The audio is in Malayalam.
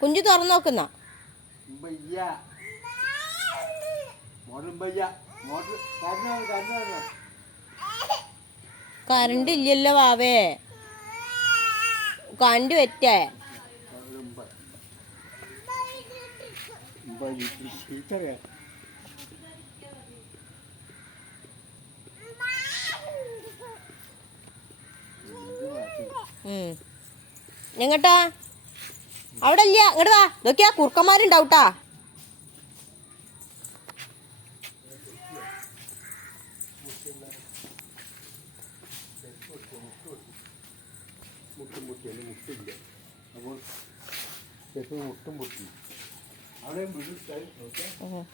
കുഞ്ചു തുറന്നു നോക്കുന്ന. കറണ്ട് ഇല്ലല്ലോ വാവേ. കണ്ടു വെറ്റേ. ടീച്ചറെ എങ്ങട്ടാ? അവിടെ ഇല്ല ഇങ്ങോട്ട് വാ. നോക്കിയാ കുറുക്കന്മാരുണ്ടാവട്ടാ. മുട്ടും പൊട്ടി അതിന് മുട്ടില്ല അപ്പോൾ ചിലപ്പോൾ മുട്ടും പൊട്ടി. അവിടെ വീട് നോക്കിയാൽ